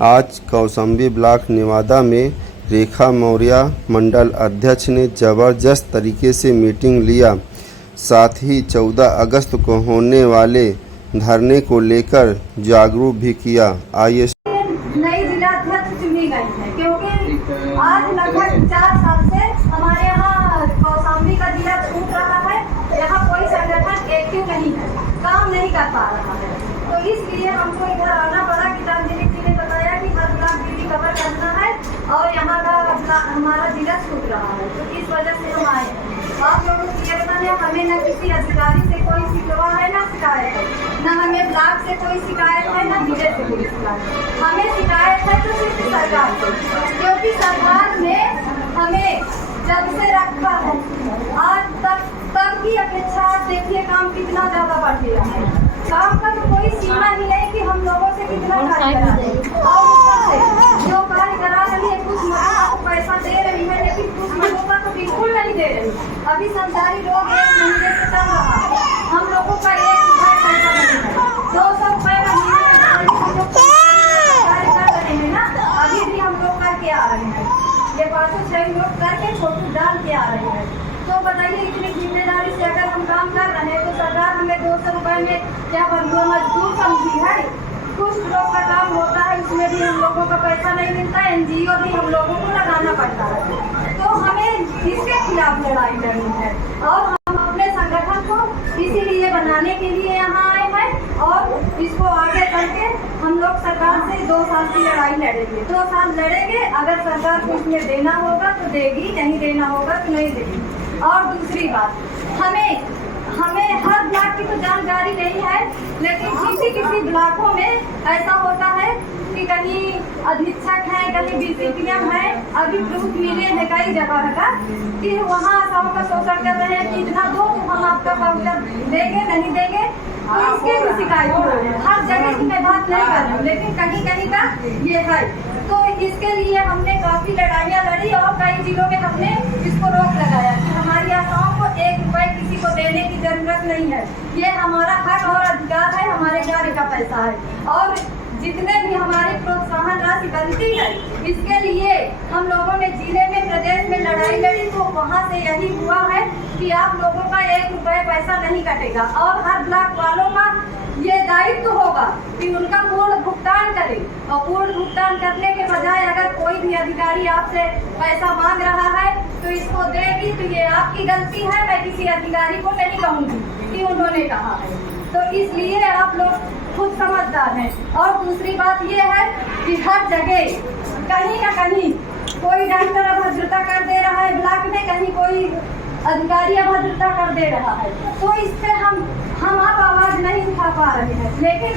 आज कौशाम्बी ब्लॉक नेवादा में रेखा मौर्य मंडल अध्यक्ष ने ज़बरदस्त तरीके से मीटिंग लिया। साथ ही 14 अगस्त को होने वाले धरने को लेकर जागरूक भी किया। आइए। नई जिला अध्यक्ष चुनी गई है क्योंकि आज लगभग 4 साल से हमारे यहाँ कौशाम्बी का जिला छूट रहा है। यहाँ कोई संगठन एक्टिव नहीं है, काम नहीं कर पा रहा है। तो इसलिए हमको इधर आना पड़ा। गीतांजलि जी ने बताया कि हर ब्लॉक ड्यूटी कवर करना है और यहाँ का हमारा जिला छूट रहा है, तो इस वजह से हम आए। आप लोगों को ये पता है, हमें न किसी अधिकारी से कोई शिकवा है न शिकायत है, न हमें ब्लॉक से कोई शिकायत है न जिले से कोई शिकायत है। हमें शिकायत है तो सिर्फ सरकार से, क्योंकि सरकार ने हमें जब से रखा है आज तब की अपेक्षा देखिए काम कितना ज़्यादा बढ़ गया है। काम का तो कोई सीमा नहीं है कि हम लोगों से कितना कार्य करा रहे हैं और ऊपर से जो कार्य करा रही है कुछ महिला को पैसा दे रही है, लेकिन कुछ महिला को बिल्कुल नहीं दे रही। अभी संसारी रोग 1 महीने से चल रहा है, हम लोगों का 1 रुपया पैसा नहीं है। 200 रुपये महीने में कार्य कर रहे हैं ना, अभी भी हम लोग करके आ रहे हैं। ये 500-6 लोग करके छोटू डाल के आ रहे हैं। तो बताइए इतनी जिम्मेदारी से अगर हम काम कर रहे हैं तो सरकार हमें 200 रुपये में क्या बंधुआ मजदूर समझी है। कुछ लोग का काम होता है, उसमें भी हम लोगों का पैसा नहीं मिलता, NGO भी हम लोगों को लगाना पड़ता है। तो हमें इसके खिलाफ लड़ाई लड़नी है और हम अपने संगठन को इसीलिए बनाने के लिए यहाँ आए हैं और इसको आगे करके हम लोग सरकार से 2 साल की लड़ाई लड़ेंगे। 2 साल लड़ेंगे, अगर सरकार को इसमें देना होगा तो देगी, नहीं देना होगा तो नहीं देगी। और दूसरी बात, हमें हर ब्लॉक की तो जानकारी नहीं है, लेकिन किसी ब्लॉकों में ऐसा होता है कि कहीं अधीक्षक है, कहीं BCPM है। अभी प्रूफ मिले हैं कई जगह का कि वहाँ आशाओं का शोषण कर रहे हैं कि इतना दो तो हम आपका काउंटर देंगे, नहीं देंगे। तो इसके भी शिकायत हो रही है। हर जगह की मैं बात नहीं कर रही हूँ, लेकिन कहीं कहीं का ये है। तो इसके लिए हमने काफ़ी लड़ाइयाँ लड़ी और कई जिलों में हमने इसको रोक लगाया कि हमारी आशाओं को 1 रुपये किसी को देने की जरूरत नहीं है। ये हमारा हक और अधिकार है, हमारे कार्य का पैसा है और जितने भी हमारी प्रोत्साहन राशि बनती है इसके लिए हम लोगों ने जिले में, प्रदेश में लड़ाई लड़ी। तो वहाँ से यही हुआ है कि आप लोगों का 1 रुपये पैसा नहीं कटेगा और हर ब्लॉक वालों का ये दायित्व होगा कि उनका पूर्ण भुगतान करें। और पूर्ण भुगतान करने के बजाय अगर कोई भी अधिकारी आपसे पैसा मांग रहा है तो इसको देगी तो ये आपकी गलती है। मैं किसी अधिकारी को नहीं कहूँगी कि उन्होंने कहा है, तो इसलिए आप लोग खुद समझदार हैं। और दूसरी बात ये है कि हर जगह कहीं ना कहीं कोई डॉक्टर अभद्रता कर दे रहा है ब्लॉक में, कहीं कोई अधिकारी अभद्रता कर दे रहा है। तो इस पे हम आप आवाज़ नहीं उठा पा रहे हैं, लेकिन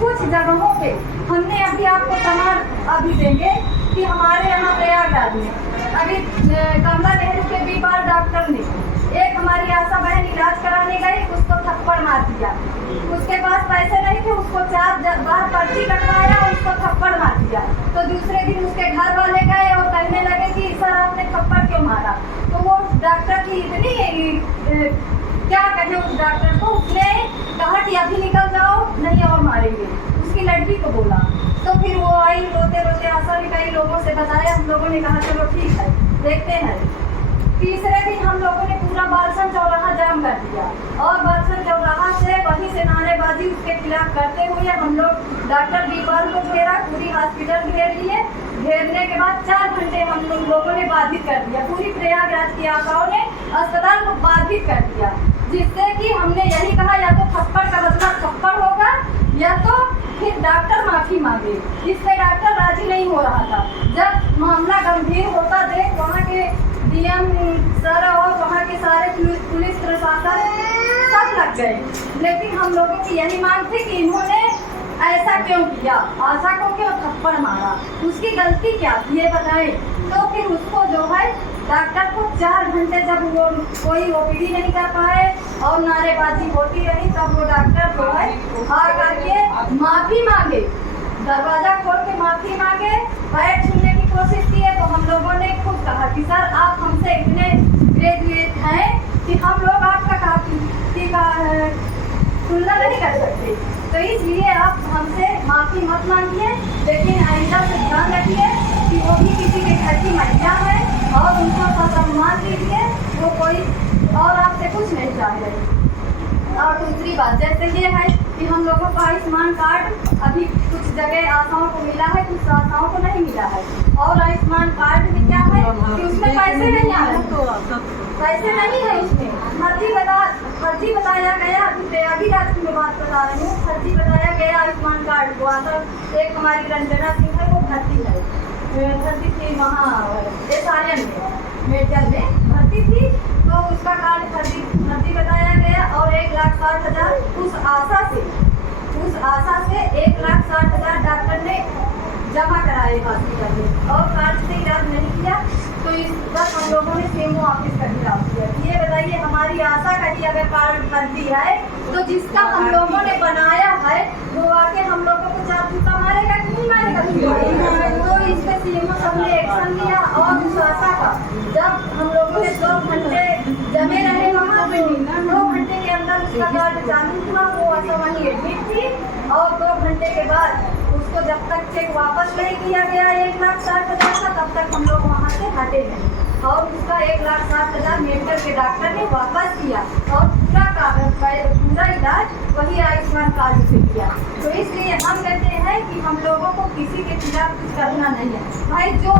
कुछ जगहों पे हमने अभी आपको प्रमाण अभी देंगे कि हमारे यहाँ प्रयागराज में अभी कमला नेहरू के बीमार डॉक्टर ने एक हमारी आशा बहन इलाज कराने गई, उसको थप्पड़ मार दिया। उसके पास पैसे नहीं थे, उसको 4 बार पर्ची कटवाया, उसको थप्पड़ मार दिया। तो दूसरे दिन उसके घर वाले गए और कहने लगे कि सर आपने थप्पड़ क्यों मारा। तो वो डॉक्टर की इतनी क्या कहे उस डॉक्टर को, उसने कहा कि अभी निकल जाओ नहीं और मारेंगे। उसकी लड़की को बोला। तो फिर वो आई रोते रोते, आशा ने कई लोगों से बताया, हम लोगों ने कहा चलो ठीक है देखते हैं। तीसरे दिन हम लोगों ने पूरा बालसन चौराहा जाम कर दिया और बालसन चौराहा से वहीं से नारेबाजी उसके खिलाफ करते हुए हम लोग डॉक्टर बीपाल को घेरा, पूरी हॉस्पिटल घेर लिए। घेरने के बाद 4 घंटे हम लोगों ने बाधित कर दिया। पूरी प्रयागराज की आशाओं ने अस्पताल को बाधित कर दिया, जिससे कि हमने यही कहा या तो थप्पड़ का बदला थप्पड़ होगा या तो फिर डॉक्टर माफी मांगे। इससे डॉक्टर राजी नहीं हो रहा था। जब मामला गंभीर होता देख वहाँ के DM सर और वहाँ के सारे पुलिस प्रशासन सब लग गए, लेकिन हम लोगों की यही मांग थी कि इन्होंने ऐसा क्यों किया, आशा को क्यों थप्पड़ मारा, उसकी गलती क्या थी ये बताएं। तो फिर उसको जो है डॉक्टर को 4 घंटे जब वो कोई OPD नहीं कर पाए और नारेबाजी होती रही, तब वो डॉक्टर जो है आ करके माफ़ी मांगे, दरवाज़ा खोल के माफ़ी मांगे, पैर छूने की कोशिश की है। तो हम लोगों ने खुद कहा कि सर आप हमसे इतने ग्रेजुएट हैं कि हम लोग आपका तुलना नहीं कर सकते। तो इसलिए आप हमसे माफ़ी मत मांगिए, लेकिन आइंदा से ध्यान रखिए कि वो भी किसी के घर की महिला है और उनको सम्मान दीजिए, वो कोई और आपसे कुछ नहीं चाह रहे। और दूसरी बात जैसे ये है कि हम लोगों को आयुष्मान कार्ड अभी कुछ जगह आशाओं को मिला है, कुछ आशाओं को नहीं मिला है। और आयुष्मान कार्ड में क्या है कि उसमें पैसे नहीं आ रहे, पैसे नहीं है उसमें, फर्जी बताया गया। अभी रात की मैं बात बता रही हूँ, फर्जी बताया गया आयुष्मान कार्ड को। आता एक हमारी रंजना सिंह है, वो भर्ती थी वहाँ SRM में मेडिकल में भर्ती थी, तो उसका कार्ड फर्जी बताया गया और 1,60,000 उस आशा से 1,60,000 डॉक्टर ने जमा कराए हॉस्पिटल में और कार्ड से इलाज नहीं किया। तो इस पर हम लोगों ने सीएमओ ऑफिस का खिलाफ किया। ये बताइए हमारी आशा का ही अगर कार्ड फर्जी है तो जिसका हम लोगों ने बनाया है वो आके हम लोगों को चाकू मारेगा कि नहीं मारेगा? तो इस पर सीएमओ सबने एक्शन लिया और उस आशा का जब हम लोगों ने 2 घंटे जमे रहे वहाँ पे, 2 घंटे के अंदर उसका कार्ड चालू हुआ। वो आशा वहीं एडमिट थी और 2 घंटे के बाद उसको जब तक चेक वापस नहीं किया गया 1,60,000 का, तब तक हम लोग वहाँ से हटे नहीं और उसका 1,60,000 मेडिकल के डॉक्टर ने वापस किया और पूरा इलाज वही आयुष्मान कार्ड से किया। तो इसलिए हम कहते हैं कि हम लोगों को किसी के खिलाफ कुछ करना नहीं है भाई। जो